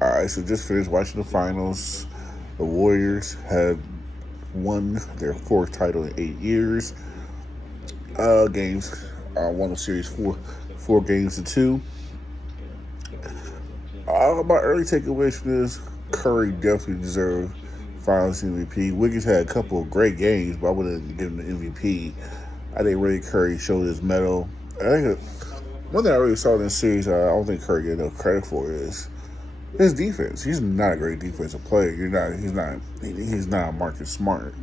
All right, so just finished watching the finals. The Warriors had won their fourth title in 8 years. Games won the series four games to two. My early takeaways from this: Curry definitely deserved Finals MVP. Wiggins had a couple of great games, but I wouldn't give him the MVP. I think Ray Curry showed his mettle. I think one thing I really saw in this series, I don't think Curry get enough credit for is his defense. He's not a great defensive player. He's not Marcus Smart,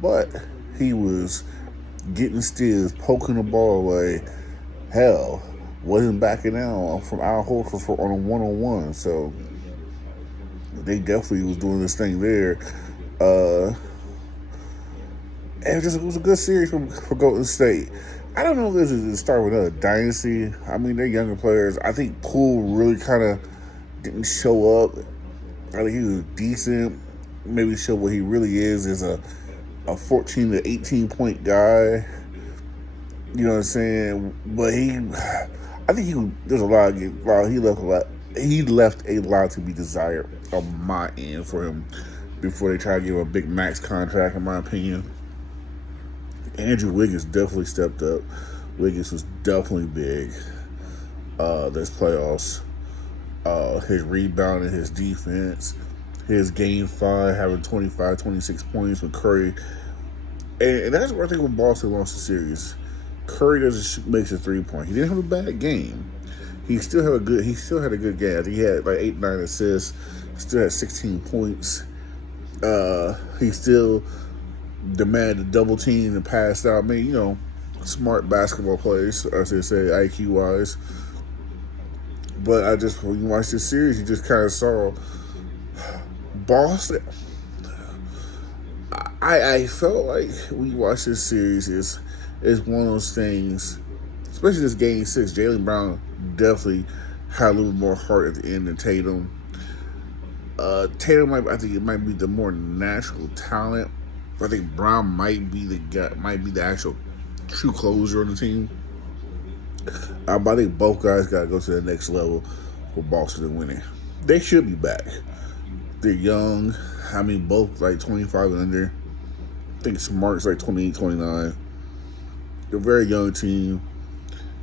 but he was getting steals, poking the ball away. Hell, wasn't backing down from Al Horford on a one-on-one. So they definitely was doing this thing there. And it was a good series for Golden State. I don't know if this is the start of another dynasty. I mean, they're younger players. I think Poole really kind of didn't show up. I think he was decent. Maybe show what he really is a 14 to 18 point guy. You know what I'm saying? But I think there's a lot of while he left a lot to be desired on my end for him before they try to give him a big max contract, in my opinion. Andrew Wiggins definitely stepped up. Wiggins was definitely big this playoffs. His rebounding, his defense, his game 5, having 25, 26 points with Curry. And that's what I think when Boston lost the series. Curry makes a 3-point. He didn't have a bad game. He still had a good game. I think he had like 8, 9 assists. Still had 16 points. He still demanded double team and passed out. I mean, smart basketball plays, as they say, IQ wise. But when you watch this series, you just kind of saw Boston. I felt like when you watch this series is one of those things, especially this game 6. Jaylen Brown definitely had a little more heart at the end than Tatum. Tatum I think it might be the more natural talent. I think Brown might be the actual true closer on the team. But I think both guys got to go to the next level for Boston to win it. They should be back. They're young. I mean, both like 25 and under. I think Smart's like 28, 29. They're a very young team.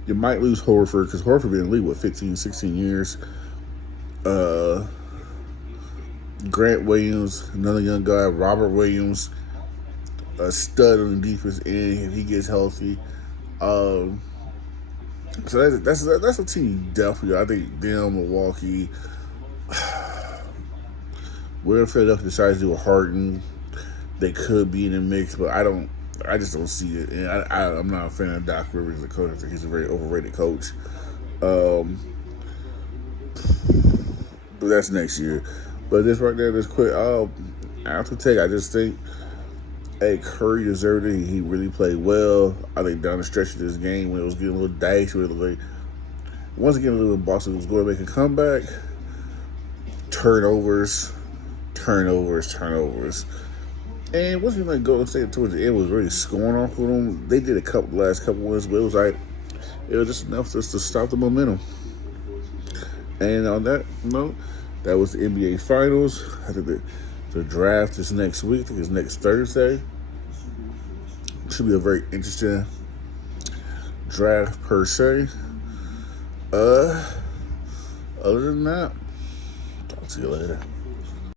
You might lose Horford because Horford been in the league, 15, 16 years. Grant Williams, another young guy. Robert Williams, a stud on the defense end if he gets healthy. So that's a team definitely. I think them, Milwaukee. Where Philadelphia decides to do a Harden, they could be in the mix, but I just don't see it. And I'm not a fan of Doc Rivers as a coach. I think he's a very overrated coach. But that's next year. But this right there, this quick after take, I just think Curry deserved it. He really played well. I think down the stretch of this game when it was getting a little dicey, once again, a little Boston was going to make a comeback. Turnovers. And wasn't like Golden State towards the end was really scoring off of them. They did last couple wins, but it was just enough just to stop the momentum. And on that note, that was the NBA Finals. I think the draft is next week. I think it's next Thursday. Should be a very interesting draft per se. Other than that, talk to you later.